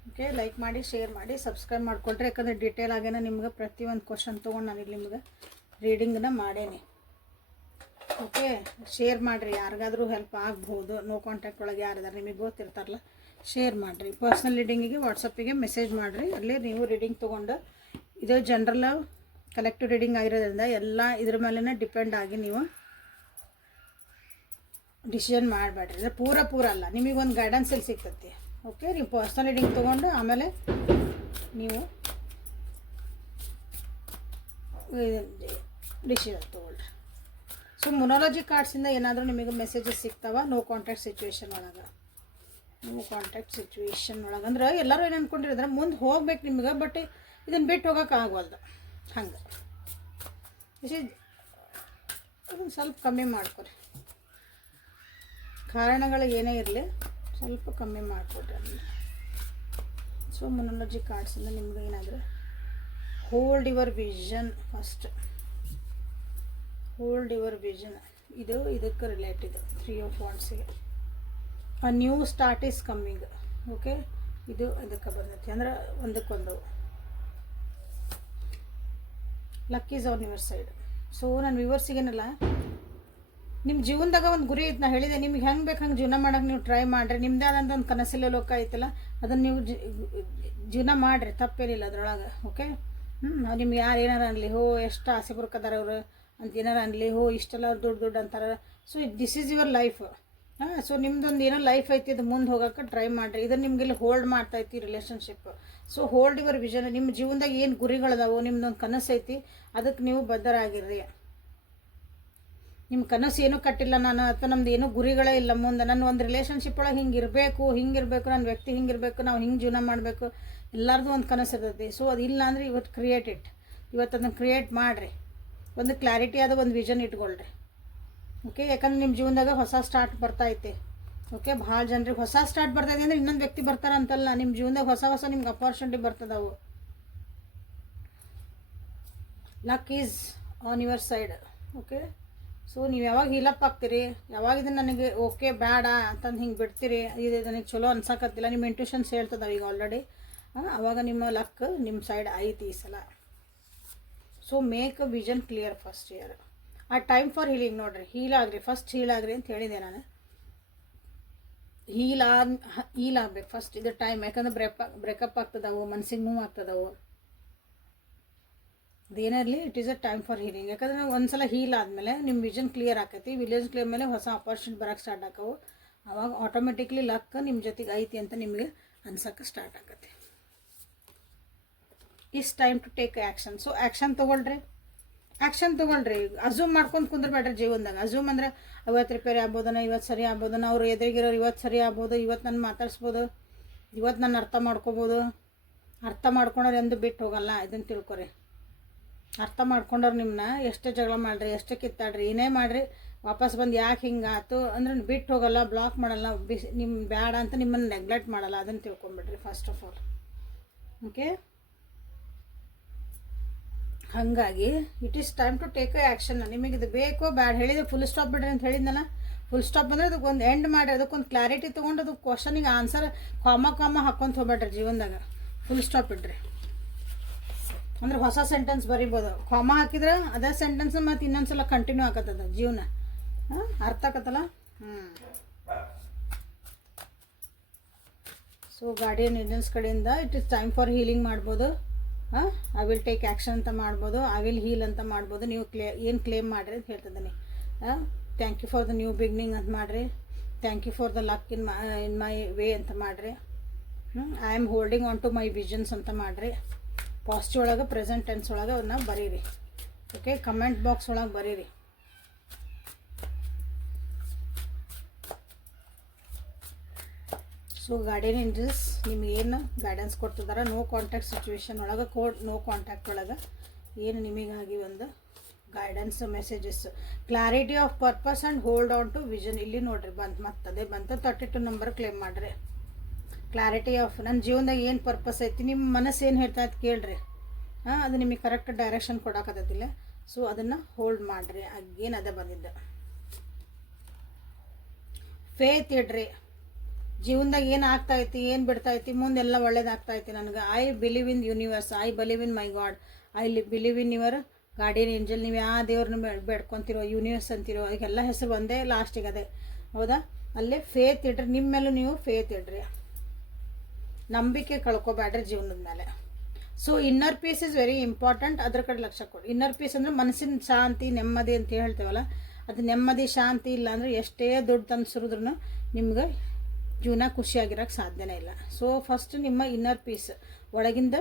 ಓಕೆ, ಲೈಕ್ ಮಾಡಿ, ಶೇರ್ ಮಾಡಿ, ಸಬ್ಸ್ಕ್ರೈಬ್ ಮಾಡಿಕೊಳ್ರಿ. ಯಾಕಂದರೆ ಡೀಟೇಲ್ ಆಗೇನ ನಿಮ್ಗೆ ಪ್ರತಿಯೊಂದು ಕ್ವಶನ್ ತೊಗೊಂಡು ನಾನು ಇಲ್ಲಿ ನಿಮ್ಗೆ ರೀಡಿಂಗನ್ನ ಮಾಡೇನಿ. ಓಕೆ, ಶೇರ್ ಮಾಡಿರಿ, ಯಾರಿಗಾದರೂ ಹೆಲ್ಪ್ ಆಗ್ಬೋದು. ನೋ ಕಾಂಟ್ಯಾಕ್ಟ್ ಒಳಗೆ ಯಾರಿದಾರೆ ನಿಮಗೆ ಗೊತ್ತಿರ್ತಾರಲ್ಲ, ಶೇರ್ ಮಾಡಿರಿ. ಪರ್ಸ್ನಲ್ ರೀಡಿಂಗಿಗೆ ವಾಟ್ಸಪ್ಪಿಗೆ ಮೆಸೇಜ್ ಮಾಡಿರಿ. ಅಲ್ಲಿ ನೀವು ರೀಡಿಂಗ್ ತೊಗೊಂಡು, ಇದು ಜನರಲ್ ಕಲೆಕ್ಟಿವ್ ರೀಡಿಂಗ್ ಆಗಿರೋದ್ರಿಂದ ಎಲ್ಲ ಇದ್ರ ಮೇಲೇ ಡಿಪೆಂಡ್ ಆಗಿ ನೀವು ಡಿಸಿಷನ್ ಮಾಡಬೇಡ್ರಿ. ಅಂದರೆ ಪೂರ ಅಲ್ಲ, ನಿಮಗೊಂದು ಗೈಡೆನ್ಸ್ ಇಲ್ಲಿ ಸಿಗ್ತೈತಿ. ಓಕೆ, ನೀವು ಪರ್ಸ್ನಲ್ ರೀಡಿಂಗ್ ತೊಗೊಂಡು ಆಮೇಲೆ ನೀವು ಡಿಸಿಷನ್ ತೊಗೊಳ್ರಿ. ಸೊ ಮೊನಾಲಜಿ ಕಾರ್ಡ್ಸಿಂದ ಏನಾದರೂ ನಿಮಗೆ ಮೆಸೇಜಸ್ ಸಿಗ್ತಾವ ನೋ ಕಾಂಟ್ಯಾಕ್ಟ್ ಸಿಚುವೇಶನ್ ಒಳಗೆ. ಅಂದ್ರೆ ಎಲ್ಲರೂ ಏನು ಅಂದ್ಕೊಂಡಿರೋದ್ರೆ ಮುಂದೆ ಹೋಗ್ಬೇಕು ನಿಮ್ಗೆ, ಬಟ್ ಇದನ್ನು ಬಿಟ್ಟು ಹೋಗೋಕೆ ಆಗವಲ್ದು. ಹಂಗೆ ಅದನ್ನು ಸ್ವಲ್ಪ ಕಮ್ಮಿ ಮಾಡ್ಕೊರಿ. ಕಾರಣಗಳು ಏನೇ ಇರಲಿ ಸ್ವಲ್ಪ ಕಮ್ಮಿ ಮಾಡಿಕೊಡ್ರಿ ಅದನ್ನು. ಸೊ ಮೊನಾಲಜಿ ಕಾರ್ಡ್ಸಿಂದ ನಿಮ್ಗೆ ಏನಾದರೂ hold your vision first. Hold your vision ಇದು ಇದಕ್ಕೆ ರಿಲೇಟೆಡ್ 3 ಆಫ್ ವಾಂಡ್ಸಿಗೆ. A new start is coming. Okay, ಇದು ಇದಕ್ಕೆ ಬಂದೈತಿ. ಅಂದ್ರೆ ಒಂದಕ್ಕೊಂದು luck is on your side. So ನನ್ನ ವ್ಯೂವರ್ಸಿಗೇನಲ್ಲ, ನಿಮ್ಮ ಜೀವನದಾಗ ಒಂದು ಗುರಿ ಐತೆ. ನಾ ಹೇಳಿದೆ ನಿಮ್ಗೆ ಹೆಂಗೆ ಬೇಕು ಹಂಗೆ ಜೀವನ ಮಾಡೋಕೆ ನೀವು ಟ್ರೈ ಮಾಡಿರಿ. ನಿಮ್ಮದೇ ಆದಂಥ ಒಂದು ಕನಸಿಲ್ಲ ಲೋಕ ಐತಲ್ಲ, ಅದನ್ನು ನೀವು ಜೀವನ ಮಾಡಿರಿ, ತಪ್ಪೇನಿಲ್ಲ ಅದರೊಳಗೆ. ಓಕೆ, ನಿಮ್ಗೆ ಯಾರು ಏನಾರ ಅನ್ನಲಿ, ಎಷ್ಟು ಆಸೆ ಬುರ್ಕದಾರ ಅವರು ಅಂತ ಏನಾರು ಅನ್ನಲಿ, ಇಷ್ಟೆಲ್ಲ ದುಡ್ಡು ಅಂತಾರೆ. So this is your life. So ನಿಮ್ದೊಂದು ಏನೋ ಲೈಫ್ ಐತಿ, ಅದು ಮುಂದೆ ಹೋಗೋಕೆ ಟ್ರೈ ಮಾಡಿರಿ. ಇದನ್ನು ನಿಮಗೆಲ್ಲ ಹೋಲ್ಡ್ ಮಾಡ್ತೈತಿ relationship. So hold your vision. ನಿಮ್ಮ ಜೀವನದಾಗ ಏನು ಗುರಿಗಳದಾವೋ, ನಿಮ್ದೊಂದು ಕನಸು ಐತಿ, ಅದಕ್ಕೆ ನೀವು ಬದ್ಧರಾಗಿರ್ರಿ. ನಿಮ್ಮ ಕನಸು ಏನೂ ಕಟ್ಟಿಲ್ಲ ನಾನು, ಅಥವಾ ನಮ್ದು ಏನೂ ಗುರಿಗಳೇ ಇಲ್ಲ ಮುಂದೆ. ನಾನು ಒಂದು ರಿಲೇಷನ್ಶಿಪ್ ಒಳಗೆ ಹಿಂಗಿರಬೇಕು, ನನ್ನ ವ್ಯಕ್ತಿ ಹಿಂಗಿರಬೇಕು, ನಾವು ಹಿಂಗೆ ಜೀವನ ಮಾಡಬೇಕು, ಎಲ್ಲರದು ಒಂದು ಕನಸು ಇರ್ತೈತಿ. ಸೊ ಅದಿಲ್ಲ ಅಂದರೆ ಇವತ್ತು ಕ್ರಿಯೇಟ್ ಇಟ್. ಇವತ್ತು ಅದನ್ನು ಕ್ರಿಯೇಟ್ ಮಾಡಿರಿ. ಒಂದು ಕ್ಲಾರಿಟಿ ಆದ ಒಂದು ವಿಷನ್ ಇಟ್ಕೊಳ್ರಿ. ಓಕೆ, ಯಾಕಂದ್ರೆ ನಿಮ್ಮ ಜೀವನದಾಗ ಹೊಸ ಸ್ಟಾರ್ಟ್ ಬರ್ತೈತೆ. ಓಕೆ, ಭಾಳ ಜನರಿಗೆ ಹೊಸ ಸ್ಟಾರ್ಟ್ ಬರ್ತೈತೆ ಅಂದರೆ ಇನ್ನೊಂದು ವ್ಯಕ್ತಿ ಬರ್ತಾರೆ ಅಂತಲ್ಲ, ನಿಮ್ಮ ಜೀವನದಾಗ ಹೊಸ ನಿಮ್ಗೆ ಅಪಾರ್ಚುನಿಟಿ ಬರ್ತದವು. Luck is on your side. Okay, so ನೀವು ಯಾವಾಗ ಹೀಲಪ್ ಆಗ್ತೀರಿ, ಯಾವಾಗ ಇದನ್ನು ನನಗೆ ಓಕೆ ಬೇಡ ಅಂತಂದು ಹಿಂಗೆ ಬಿಡ್ತೀರಿ, ಇದು ನನಗೆ ಚಲೋ ಅನ್ಸಕತ್ತಿಲ್ಲ, ನಿಮ್ಮ ಇಂಟ್ಯೂಷನ್ಸ್ ಹೇಳ್ತದೆ ಈಗ ಆಲ್ರೆಡಿ, ಆವಾಗ ನಿಮ್ಮ ಲಕ್ ನಿಮ್ಮ ಸೈಡ್ ಐತಿ ಈ ಸಲ. So make a vision clear first year. ಆ ಟೈಮ್ ಫಾರ್ ಹೀಲಿಂಗ್ ನೋಡಿರಿ, ಫಸ್ಟ್ ಹೀಲ್ ಆಗ್ರಿ ಅಂತ ಹೇಳಿದೆ ನಾನು. ಹೀಲ್ ಆಗ್ಬೇಕು ಫಸ್ಟ್, ಇದು ಟೈಮ್. ಯಾಕಂದ್ರೆ ಬ್ರೇಕಪ್ ಆಗ್ತದವು, ಮನಸ್ಸಿಗೆ ನೋವು ಆಗ್ತದವು, ಅದೇನಿರಲಿ, it is a time for healing. ಯಾಕಂದ್ರೆ ಒಂದು ಸಲ ಹೀಲ್ ಆದಮೇಲೆ ನಿಮ್ಮ ವಿಷನ್ ಕ್ಲಿಯರ್ ಆಕೈತಿ, ವಿಲೇಜ್ ಕ್ಲಿಯರ್ ಮೇಲೆ ಹೊಸ ಆಪರ್ಚುನಿಟಿ ಬರೋಕ್ಕೆ ಸ್ಟಾರ್ಟ್ ಆಕವು. ಆವಾಗ ಆಟೋಮೆಟಿಕ್ಲಿ ಲಕ್ ನಿಮ್ಮ ಜೊತೆಗೆ ಐತಿ ಅಂತ ನಿಮಗೆ ಅನ್ಸೋಕ್ಕೆ ಸ್ಟಾರ್ಟ್ ಆಕತಿ. Is time to take action. So action ತೊಗೊಳ್ರಿ. ಅಝೂಮ್ ಮಾಡ್ಕೊಂಡು ಕುಂದ್ರಬೇಡ್ರಿ ಜೀವನದಾಗ. ಅಝೂಮ್ ಅಂದ್ರೆ ಅವತ್ತು ರಿಪೇರಿ ಆಗ್ಬೋದನ, ಇವತ್ತು ಸರಿ ಆಗ್ಬೋದನ, ಅವ್ರು ಎದುರಿಗಿರೋರು ಇವತ್ತು ಸರಿ ಆಗ್ಬೋದು, ಇವತ್ತು ನಾನು ಮಾತಾಡ್ಸ್ಬೋದು, ಇವತ್ತು ನಾನು ಅರ್ಥ ಮಾಡ್ಕೋಬೋದು. ಅರ್ಥ ಮಾಡ್ಕೊಂಡವ್ರು ಎಂದು ಬಿಟ್ಟು ಹೋಗಲ್ಲ, ಇದನ್ನು ತಿಳ್ಕೊರಿ. ಅರ್ಥ ಮಾಡ್ಕೊಂಡವ್ರು ನಿಮ್ಮನ್ನ ಎಷ್ಟೇ ಜಗಳ ಮಾಡಿರಿ, ಎಷ್ಟೇ ಕಿತ್ತಾಡ್ರಿ, ಏನೇ ಮಾಡಿರಿ, ವಾಪಸ್ ಬಂದು ಯಾಕೆ ಹಿಂಗೆ ಆಯ್ತು ಅಂದ್ರೆ ಬಿಟ್ಟು ಹೋಗಲ್ಲ, ಬ್ಲಾಕ್ ಮಾಡಲ್ಲ, ನಿಮ್ಮ ಬೇಡ ಅಂತ ನಿಮ್ಮನ್ನು ನೆಗ್ಲೆಕ್ಟ್ ಮಾಡಲ್ಲ. ಅದನ್ನು ತಿಳ್ಕೊಂಬಿಡ್ರಿ ಫಸ್ಟ್ ಆಫ್ ಆಲ್. ಓಕೆ, ಹಾಗಾಗಿ it is time to take action. ನಿಮಗೆ ಇದು ಬೇಕೋ ಬ್ಯಾಡ ಹೇಳಿದೆ, ಫುಲ್ ಸ್ಟಾಪ್ ಬಿಡ್ರಿ ಅಂತ ಹೇಳಿದ್ನಲ್ಲ. ಫುಲ್ ಸ್ಟಾಪ್ ಅಂದರೆ ಅದಕ್ಕೆ ಒಂದು ಎಂಡ್ ಮಾಡಿ ಅದಕ್ಕೊಂದು ಕ್ಲಾರಿಟಿ ತೊಗೊಂಡು ಅದು ಕ್ವಶನಿಗೆ ಆನ್ಸರ್ ಕಾಮ ಹಾಕ್ಕೊಂತ ಹೋಗ್ಬೇಡ್ರಿ ಜೀವನದಾಗ. ಫುಲ್ ಸ್ಟಾಪ್ ಇಡ್ರಿ ಅಂದ್ರೆ ಹೊಸ ಸೆಂಟೆನ್ಸ್ ಬರಿಬೋದು. ಕಾಮ ಹಾಕಿದ್ರೆ ಅದೇ ಸೆಂಟೆನ್ಸ್ ಮತ್ತು ಇನ್ನೊಂದ್ಸಲ ಕಂಟಿನ್ಯೂ ಆಗತ್ತದ ಜೀವನ. ಅರ್ಥ ಆಗತ್ತಲ್ಲ? ಸೊ ಗಾರ್ಡಿಯನ್ ಏಂಜಲ್ಸ್ ಕಡೆಯಿಂದ it is time for healing ಮಾಡ್ಬೋದು. ಐ ವಿಲ್ ಟೇಕ್ ಆ್ಯಕ್ಷನ್ ಅಂತ ಮಾಡ್ಬೋದು, ಐ ವಿಲ್ ಹೀಲ್ ಅಂತ ಮಾಡ್ಬೋದು. ನೀವು ಏನು ಕ್ಲೇಮ್ ಮಾಡಿರಿ ಅಂತ ಹೇಳ್ತಿದ್ದೀನಿ. Thank you for the new beginning ಅಂತ ಮಾಡಿರಿ. Thank you for the luck in my way ಅಂತ ಮಾಡಿರಿ. I am holding on to my visions ಅಂತ ಮಾಡಿರಿ. ಪಾಸಿಟಿವ್ ಒಳಗೆ ಪ್ರೆಸೆಂಟ್ ಟೆನ್ಸ್ ಒಳಗೆ ಅವನ್ನ ಬರೀರಿ. ಓಕೆ, ಕಮೆಂಟ್ ಬಾಕ್ಸ್ ಒಳಗೆ ಬರೀರಿ. ಸೊ ಗಾರ್ಡಿಯನ್ ಏಂಜಲ್ಸ್ ನಿಮ್ಗೆ ಏನು ಗೈಡೆನ್ಸ್ ಕೊಡ್ತಿದ್ದಾರೆ ನೋ ಕಾಂಟ್ಯಾಕ್ಟ್ ಸಿಚುವೇಶನ್ ಒಳಗೆ, ನೋ ಕಾಂಟ್ಯಾಕ್ಟ್ ಒಳಗೆ ಏನು ನಿಮಗಾಗಿ ಒಂದು guidance messages, clarity of purpose and hold on to vision. ಇಲ್ಲಿ ನೋಡ್ರಿ ಅದೇ ಬಂತು 32 ನಂಬರ್ ಕ್ಲೇಮ್ ಮಾಡಿರಿ. ಕ್ಲಾರಿಟಿ ಆಫ್ ನನ್ನ ಜೀವನದಾಗ ಏನು ಪರ್ಪಸ್ ಐತಿ, ನಿಮ್ಮ ಮನಸ್ಸು ಏನು ಹೇಳ್ತಾ ಇತ್ತು ಕೇಳ್ರಿ. ಅದು ನಿಮಗೆ ಕರೆಕ್ಟ್ ಡೈರೆಕ್ಷನ್ ಕೊಡೋಕತ್ತಿಲ್ಲ. ಸೊ ಅದನ್ನು ಹೋಲ್ಡ್ ಮಾಡಿರಿ. ಏನು ಅದೇ ಬಂದಿದ್ದ ಫೇತ್ ಇಡ್ರಿ. ಜೀವನದಾಗ ಏನು ಆಗ್ತಾಯಿತಿ, ಏನು ಬಿಡ್ತಾಯಿತಿ, ಮುಂದೆಲ್ಲ ಒಳ್ಳೇದಾಗ್ತಾಯಿತಿ ನನಗೆ. I believe in universe, I believe in my god, I believe in your guardian angel. ನೀವು ಯಾವ ದೇವ್ರನ್ನ ಬೇಡ್ಕೊತಿರೋ, ಯೂನಿವರ್ಸ್ ಅಂತಿರೋ, ಈಗೆಲ್ಲ ಹೆಸರು ಒಂದೇ ಲಾಸ್ಟಿಗೆ ಅದೇ. ಹೌದಾ? ಅಲ್ಲೇ ಫೇತ್ ಇಡ್ರಿ. ನಿಮ್ಮ ಮೇಲೂ ನೀವು ಫೇತ್ ಇಡ್ರಿ. ನಂಬಿಕೆ ಕಳ್ಕೊಬೇಡ್ರಿ ಜೀವನದ ಮೇಲೆ. So inner peace is very important. ಅದ್ರ ಕಡೆ ಲಕ್ಷ್ಯ ಕೊಡಿ. ಇನ್ನರ್ ಪೀಸ್ ಅಂದರೆ ಮನಸ್ಸಿನ ಶಾಂತಿ, ನೆಮ್ಮದಿ ಅಂತ ಹೇಳ್ತೇವಲ್ಲ, ಅದು ನೆಮ್ಮದಿ ಶಾಂತಿ ಇಲ್ಲ ಅಂದರೆ ಎಷ್ಟೇ ದುಡ್ಡು ತಂದು ಸುರಿದ್ರೂ ನಿಮ್ಗೆ ಜೀವನ ಖುಷಿಯಾಗಿರೋಕ್ಕೆ ಸಾಧ್ಯನೇ ಇಲ್ಲ. ಸೊ ಫಸ್ಟ್ ನಿಮ್ಮ ಇನ್ನರ್ ಪೀಸ್ ಒಳಗಿಂದ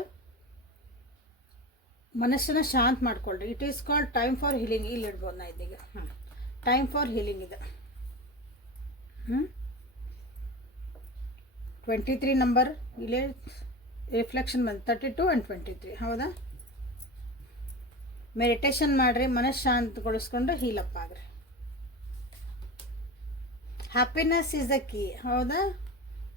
ಮನಸ್ಸನ್ನ ಶಾಂತ ಮಾಡ್ಕೊಳ್ರಿ. It is called time for healing. ಇಲ್ಲಿ ಇಡ್ಬೋದು ನಾ ಇದೀಗ. ಟೈಮ್ ಫಾರ್ ಹೀಲಿಂಗ್ ಇದೆ. 23 ನಂಬರ್ ಇಲ್ಲೇ ರಿಫ್ಲೆಕ್ಷನ್ ಬಂದು 32 ಆ್ಯಂಡ್ 23. ಹೌದಾ? ಮೆಡಿಟೇಷನ್ ಮಾಡಿರಿ, ಮನಸ್ಸು ಶಾಂತಗೊಳಿಸ್ಕೊಂಡು ಹೀಲಪ್ ಆಗ್ರಿ. Happiness is the key. ಹೌದಾ?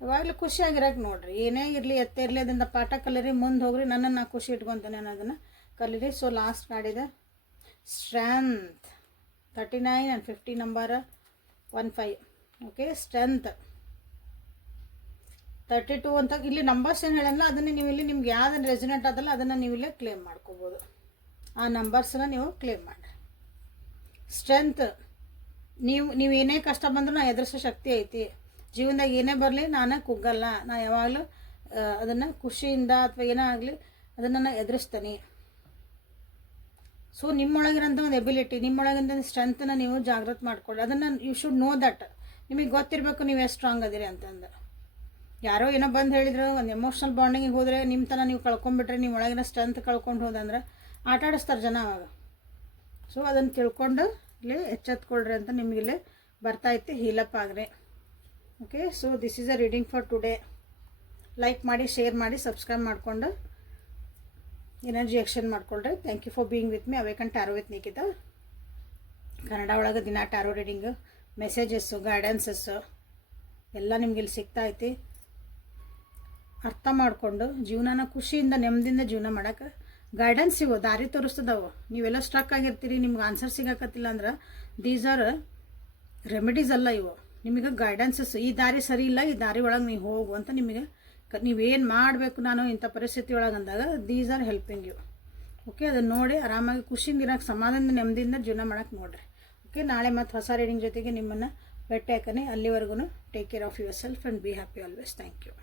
ಯಾವಾಗಲೂ ಖುಷಿಯಾಗಿರೋಕೆ ನೋಡಿರಿ. ಏನೇ ಇರಲಿ, ಎತ್ತೇ ಇರಲಿ, ಅದರಿಂದ ಪಾಠ ಕಲೀರಿ, ಮುಂದೆ ಹೋಗ್ರಿ. ನನ್ನನ್ನು ನಾ ಖುಷಿ ಇಟ್ಕೊತಾನೆ ಅನ್ನೋದನ್ನು ಕಲೀರಿ. ಸೊ ಲಾಸ್ಟ್ ಕಾಡಿದೆ strength 39 and 50 number 15. Okay, strength 32 ಅಂತ ಇಲ್ಲಿ ನಂಬರ್ಸ್ ಏನು ಹೇಳಲ್ಲ. ಅದನ್ನೇ ನೀವು ಇಲ್ಲಿ ನಿಮ್ಗೆ ಯಾವ್ದು ರೆಸಿನೆಂಟ್ ಆದಲ್ಲ ಅದನ್ನು ನೀವು ಇಲ್ಲೇ ಕ್ಲೇಮ್ ಮಾಡ್ಕೋಬೋದು. ಆ ನಂಬರ್ಸನ್ನ ನೀವು ಕ್ಲೇಮ್ ಮಾಡಿರಿ. ಸ್ಟ್ರೆಂತ್, ನೀವು ಏನೇ ಕಷ್ಟ ಬಂದರೂ ನಾ ಎದುರಿಸೋ ಶಕ್ತಿ ಐತಿ. ಜೀವನದಾಗ ಏನೇ ಬರಲಿ ನಾನು ಕುಗ್ಗಲ್ಲ. ನಾ ಯಾವಾಗಲೂ ಅದನ್ನು ಖುಷಿಯಿಂದ ಅಥವಾ ಏನೇ ಆಗಲಿ ಅದನ್ನು ನಾನು ಎದುರಿಸ್ತೀನಿ. ಸೊ ನಿಮ್ಮೊಳಗಿರೋಂಥ ಒಂದು ಎಬಿಲಿಟಿ, ನಿಮ್ಮೊಳಗಿಂದ ಸ್ಟ್ರೆಂತನ್ನ ನೀವು ಜಾಗೃತಿ ಮಾಡ್ಕೊಳ್ಳಿ. ಅದನ್ನು ಯು ಶುಡ್ ನೋ ದಟ್. ನಿಮಗೆ ಗೊತ್ತಿರಬೇಕು ನೀವು ಎಷ್ಟು ಸ್ಟ್ರಾಂಗ್ ಅದಿರಿ ಅಂತಂದು. ಯಾರೋ ಏನೋ ಬಂದು ಹೇಳಿದ್ರು, ಒಂದು ಎಮೋಷ್ನಲ್ ಬಾಂಡಿಂಗಿಗೆ ಹೋದರೆ ನಿಮ್ಮ ತನ ನೀವು ಕಳ್ಕೊಂಡ್ಬಿಟ್ರೆ, ನಿಮ್ಮ ಒಳಗಿನ ಸ್ಟ್ರೆಂತ್ ಕಳ್ಕೊಂಡು ಹೋದಂದ್ರೆ ಆಟ ಆಡಿಸ್ತಾರೆ ಜನ ಅವಾಗ. ಸೊ ಅದನ್ನು ತಿಳ್ಕೊಂಡು ಇಲ್ಲಿ ಎಚ್ಚೆತ್ಕೊಳ್ರಿ ಅಂತ ನಿಮಗಿಲ್ಲಿ ಬರ್ತಾಯಿತ್ತು. ಹೀಲಪ್ ಆಗ್ರಿ. Okay, so this is a reading for today. Like ಮಾಡಿ, ಶೇರ್ ಮಾಡಿ, ಸಬ್ಸ್ಕ್ರೈಬ್ ಮಾಡಿಕೊಂಡು ಎನರ್ಜಿ ಎಕ್ಸ್ಚೇಂಜ್ ಮಾಡ್ಕೊಳ್ರಿ. Thank you for being with me. Awakened tarot with Nikhita. Kannada ಒಳಗೆ ದಿನ ಟ್ಯಾರೋ ರೀಡಿಂಗು, ಮೆಸೇಜಸ್ಸು, ಗೈಡೆನ್ಸಸ್ಸು ಎಲ್ಲ ನಿಮ್ಗೆ ಇಲ್ಲಿ ಸಿಗ್ತಾ ಐತಿ. ಅರ್ಥ ಮಾಡಿಕೊಂಡು ಜೀವನನ ಖುಷಿಯಿಂದ ನೆಮ್ಮದಿಯಿಂದ ಜೀವನ ಮಾಡೋಕ್ಕೆ ಗೈಡೆನ್ಸ್ ಇವು ದಾರಿ ತೋರಿಸ್ತದವು. ನೀವೆಲ್ಲ ಸ್ಟ್ರಕ್ ಆಗಿರ್ತೀರಿ, ನಿಮ್ಗೆ ಆನ್ಸರ್ ಸಿಗಕತ್ತಿಲ್ಲ ಅಂದ್ರೆ ದೀಸ್ ಆರ್ ರೆಮಿಡೀಸ್ ಅಲ್ಲ ಇವು. ನಿಮಗೆ ಗೈಡೆನ್ಸಸ್, ಈ ದಾರಿ ಸರಿ ಇಲ್ಲ, ಈ ದಾರಿ ಒಳಗೆ ನೀವು ಹೋಗು ಅಂತ ನಿಮಗೆ ನೀವೇನು ಮಾಡಬೇಕು ನಾನು ಇಂಥ ಪರಿಸ್ಥಿತಿ ಒಳಗೆ ಅಂದಾಗ these are helping you. Okay, ಅದನ್ನು ನೋಡಿ ಆರಾಮಾಗಿ ಖುಷಿಯಿಂದ ಇರೋಕ್ಕೆ, ಸಮಾಧಾನದಿಂದ ನೆಮ್ಮದಿಯಿಂದ ಜೀವನ ಮಾಡೋಕ್ಕೆ ನೋಡಿರಿ. ಓಕೆ, ನಾಳೆ ಮತ್ತು ಹೊಸ ರೀಡಿಂಗ್ ಜೊತೆಗೆ ನಿಮ್ಮನ್ನು ಭೇಟಿ ಹಾಕನೆ. ಅಲ್ಲಿವರೆಗೂ take care of yourself and be happy always. Thank you.